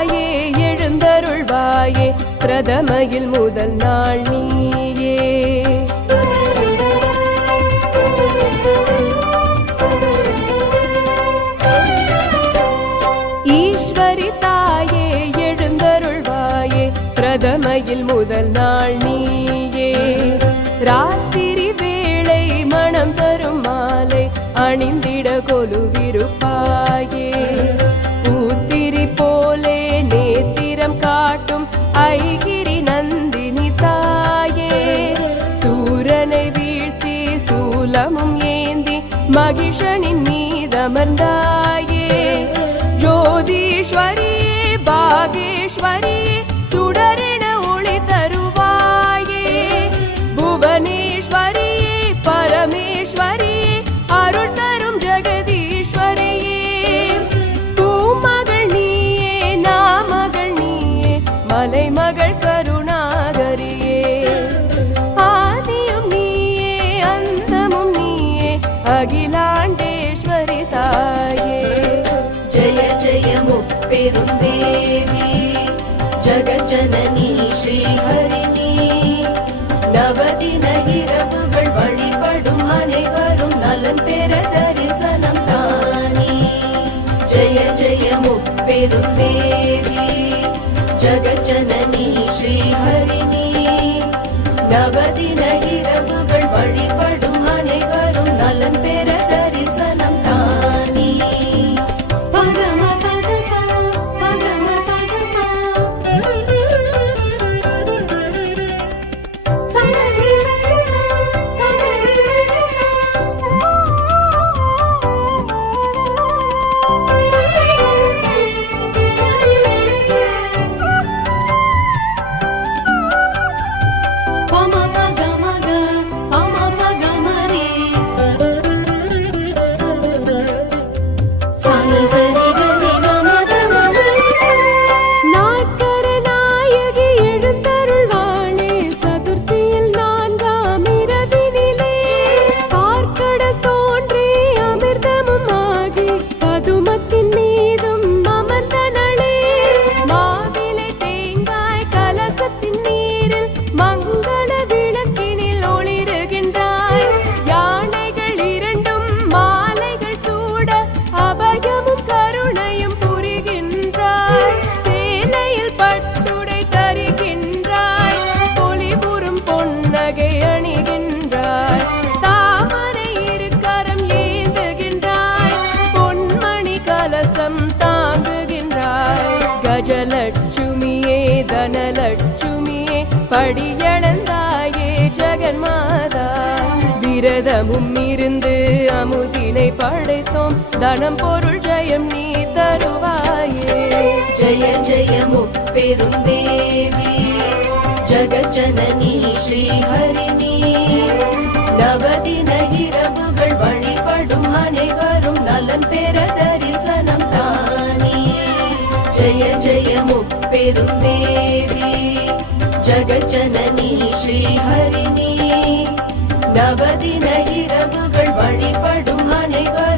தாயே எழுந்தருள்வாயே பிரதமையில் முதல் நாள் நீயே. ஈஸ்வரி தாயே எழுந்தருள்வாயே பிரதமையில் முதல் நாள் நீயே. ராத்திரி வேளை மனம் தரும் மாலை அணிந்திட கொலுவிருப்பாயே. மீதமர்ந்தாயே ஜோதீஸ்வரியே பாகேஸ்வரியே சுடரின ஒளி தருவாயே. புவனேஸ்வரியே பரமேஸ்வரியே அருள் தரும் ஜெகதீஸ்வரியே. பூமகள் நீயே நாமகள் நீயே மலைமகள் கருணாகரியே. ஆதியும் பாடும் அனைவரும் நலன் பெற தரிசனம் தானே. ஜெய ஜெய முப்பெரும் தேவி ஜகஜனனி ஸ்ரீஹரிணி. நவதின இரவுகள் வழிபடும் அனைவரும் தனலட்சுமியே படியளந்தாயே ஜெகன்மாதா. விரதமும் இருந்து அமுதினை படைத்தோம். தனம் பொருள் ஜெயம் நீ தருவாயே. ஜெய ஜய முப்பெருந்தேவி ஜகஜனனி ஸ்ரீஹரிணி. நவதின இரவுகள் வழிபடும் அனைவரும் நலன் பெற தரிசனம் தானே. ஜெய ஜய முப்பெருந்தேவி ஜகஜனனி நவதின இரவுகள் வழிபடும் அனைவரும்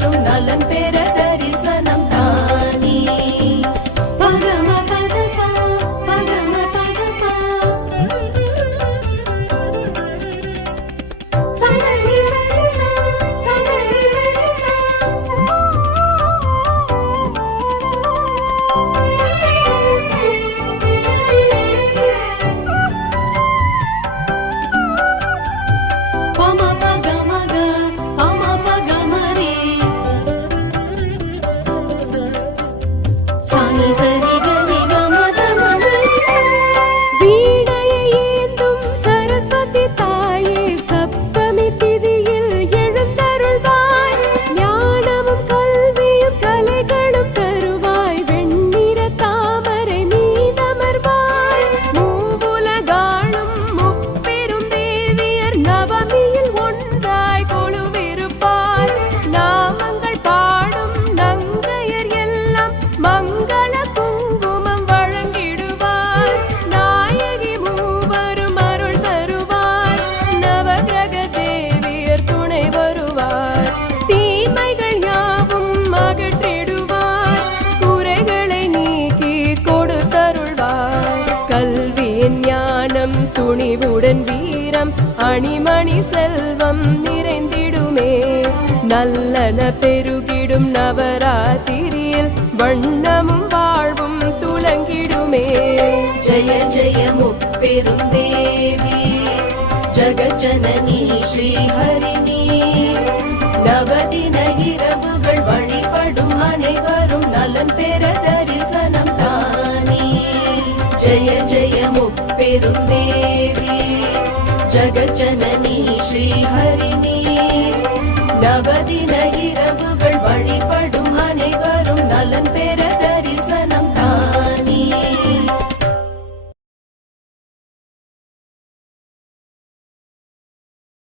துணிவுடன் வீரம் அணிமணி செல்வம் நிறைந்திடுமே. நல்லன பெருகிடும் நவராத்திரியில் வண்ணமும் வாழ்வும் துளங்கிடுமே. ஜய ஜய முப்பெரும் தேவி ஜகஜனனி ஸ்ரீஹரிணி. நவதின இரவுகள் வழிபடும் அனைவரும் அவதின இரவுகள் வழிபட